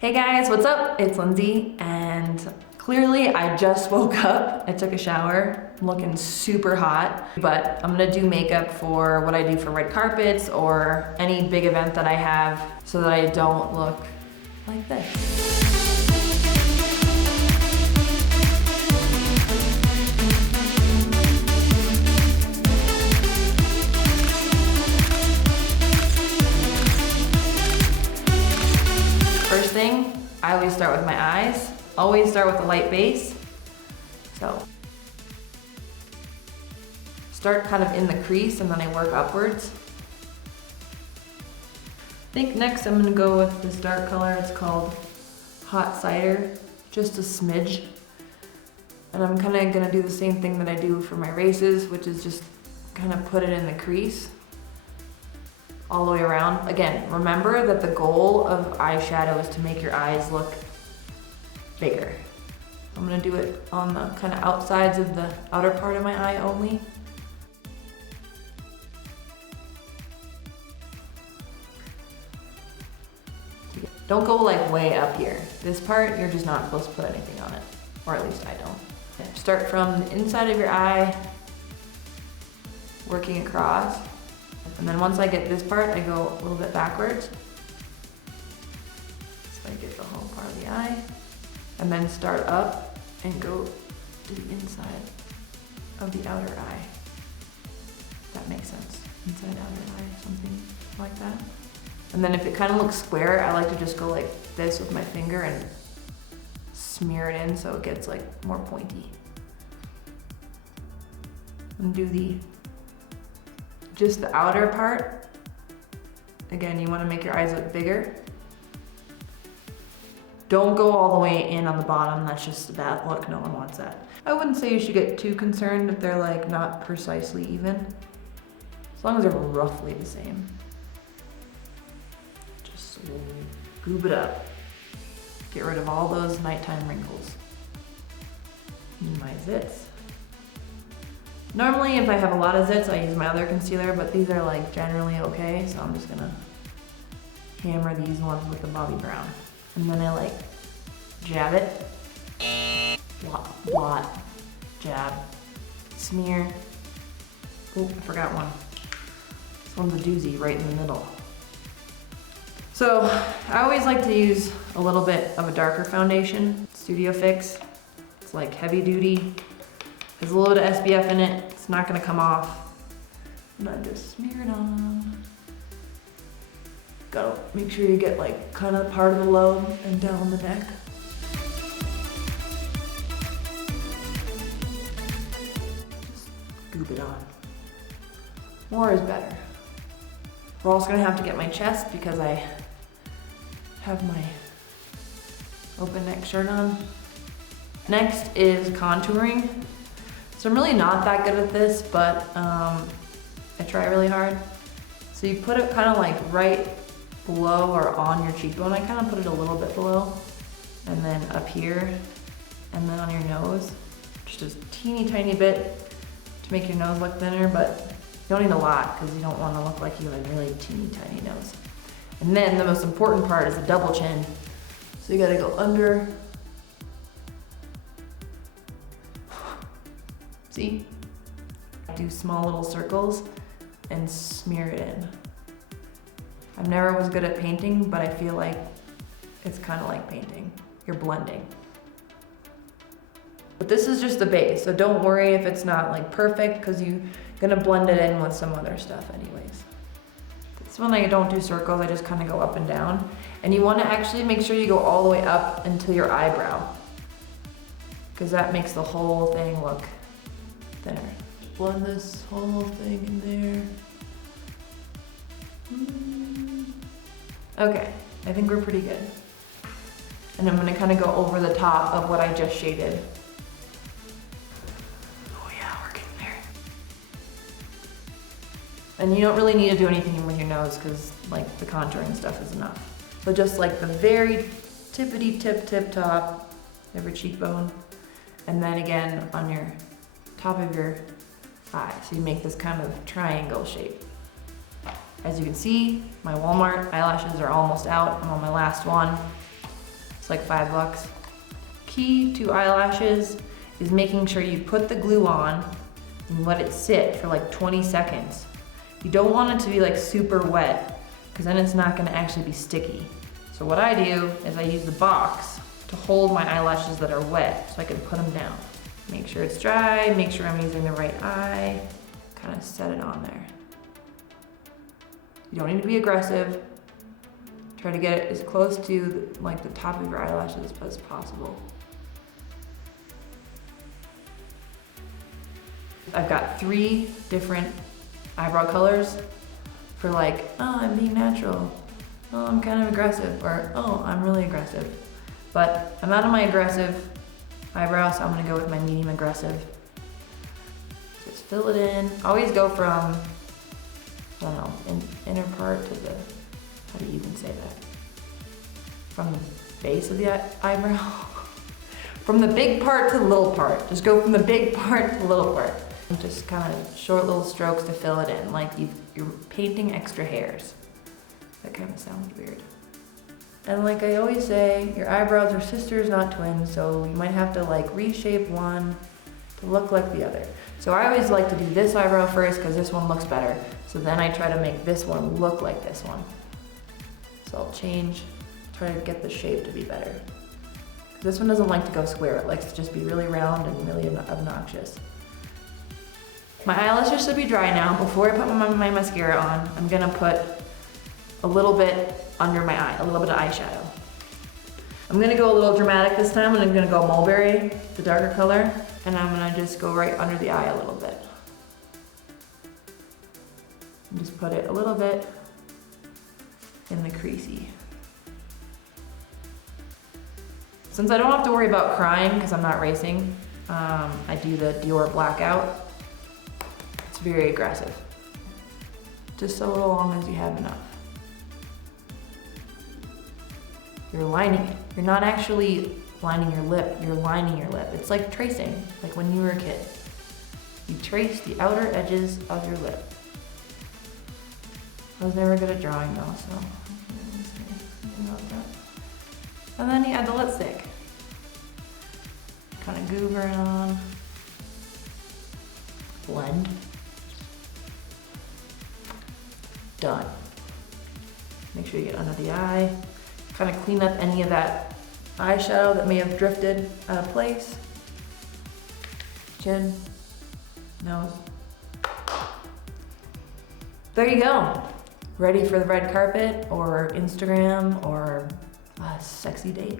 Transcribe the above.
Hey guys, what's up? It's Lindsay, and clearly I just woke up. I took a shower. I'm looking super hot, but I'm gonna do makeup for what I do for red carpets or any big event that I have so that I don't look like this. First thing, I always start with my eyes. Always start with a light base. So, start kind of in the crease and then I work upwards. I think next I'm gonna go with this dark color. It's called Hot Cider, just a smidge. And I'm kind of gonna do the same thing that I do for my races, which is just kind of put it in the crease all the way around. Again, remember that the goal of eyeshadow is to make your eyes look bigger. I'm gonna do it on the kind of outsides of the outer part of my eye only. Don't go like way up here. This part, you're just not supposed to put anything on it, or at least I don't. Start from the inside of your eye, working across. And then once I get this part, I go a little bit backwards. So I get the whole part of the eye. And then start up and go to the inside of the outer eye. If that makes sense. Inside, outer eye, something like that. And then if it kind of looks square, I like to just go like this with my finger and smear it in so it gets like more pointy. And do just the outer part. Again, you want to make your eyes look bigger. Don't go all the way in on the bottom. That's just a bad look. No one wants that. I wouldn't say you should get too concerned if they're like not precisely even. As long as they're roughly the same. Just slowly goob it up. Get rid of all those nighttime wrinkles. And my zits. Normally, if I have a lot of zits, I use my other concealer, but these are like generally okay, so I'm just gonna hammer these ones with the Bobbi Brown. And then I like jab it, blot, jab, smear. Oh, I forgot one. This one's a doozy right in the middle. So I always like to use a little bit of a darker foundation, Studio Fix. It's like heavy duty. There's a little bit of SPF in it. It's not gonna come off. And I just smear it on. Gotta make sure you get like kind of part of the lobe and down the neck. Just goop it on. More is better. We're also gonna have to get my chest because I have my open neck shirt on. Next is contouring. So I'm really not that good at this, but I try really hard. So you put it kind of like right below or on your cheekbone. I kind of put it a little bit below, and then up here, and then on your nose. Just a teeny tiny bit to make your nose look thinner, but you don't need a lot because you don't want to look like you have a really teeny tiny nose. And then the most important part is the double chin. So you gotta go under. See? Do small little circles and smear it in. I never was good at painting, but I feel like it's kind of like painting. You're blending. But this is just the base, so don't worry if it's not like perfect because you're gonna blend it in with some other stuff anyways. This one I don't do circles, I just kind of go up and down. And you want to actually make sure you go all the way up until your eyebrow, because that makes the whole thing look thinner. Blend this whole thing in there. Okay, I think we're pretty good. And I'm gonna kind of go over the top of what I just shaded. Oh yeah, we're getting there. And you don't really need to do anything with your nose because like the contouring stuff is enough. So just like the very tippity tip top of your cheekbone. And then again on your top of your eye. So you make this kind of triangle shape. As you can see, my Walmart eyelashes are almost out. I'm on my last one. It's like $5. Key to eyelashes is making sure you put the glue on and let it sit for like 20 seconds. You don't want it to be like super wet, because then it's not gonna actually be sticky. So what I do is I use the box to hold my eyelashes that are wet so I can put them down. Make sure it's dry, make sure I'm using the right eye, kind of set it on there. You don't need to be aggressive. Try to get it as close to like the top of your eyelashes as possible. I've got 3 different eyebrow colors for like, oh, I'm being natural. Oh, I'm kind of aggressive, or oh, I'm really aggressive. But I'm out of my aggressive eyebrow, so I'm gonna go with my medium aggressive. Just fill it in. Always go from, I don't know, inner part to the, how do you even say that? From the base of the eyebrow? From the big part to the little part. Just go from the big part to the little part. And just kind of short little strokes to fill it in, like you're painting extra hairs. That kind of sounds weird. And like I always say, your eyebrows are sisters, not twins, so you might have to like reshape one to look like the other. So I always like to do this eyebrow first because this one looks better. So then I try to make this one look like this one. So I'll change, try to get the shape to be better. This one doesn't like to go square, it likes to just be really round and really obnoxious. My eyelashes should be dry now. Before I put my mascara on, I'm gonna put a little bit under my eye, a little bit of eyeshadow. I'm gonna go a little dramatic this time, and I'm gonna go mulberry, the darker color, and I'm gonna just go right under the eye a little bit. And just put it a little bit in the creasy. Since I don't have to worry about crying because I'm not racing, I do the Dior blackout. It's very aggressive. Just so long as you have enough. You're lining it. You're not actually lining your lip, you're lining your lip. It's like tracing, like when you were a kid. You trace the outer edges of your lip. I was never good at drawing though, so. And then you add the lipstick. Kind of goober it on. Blend. Done. Make sure you get under the eye. Kind of clean up any of that eyeshadow that may have drifted out of place. Chin, nose. There you go. Ready for the red carpet or Instagram or a sexy date.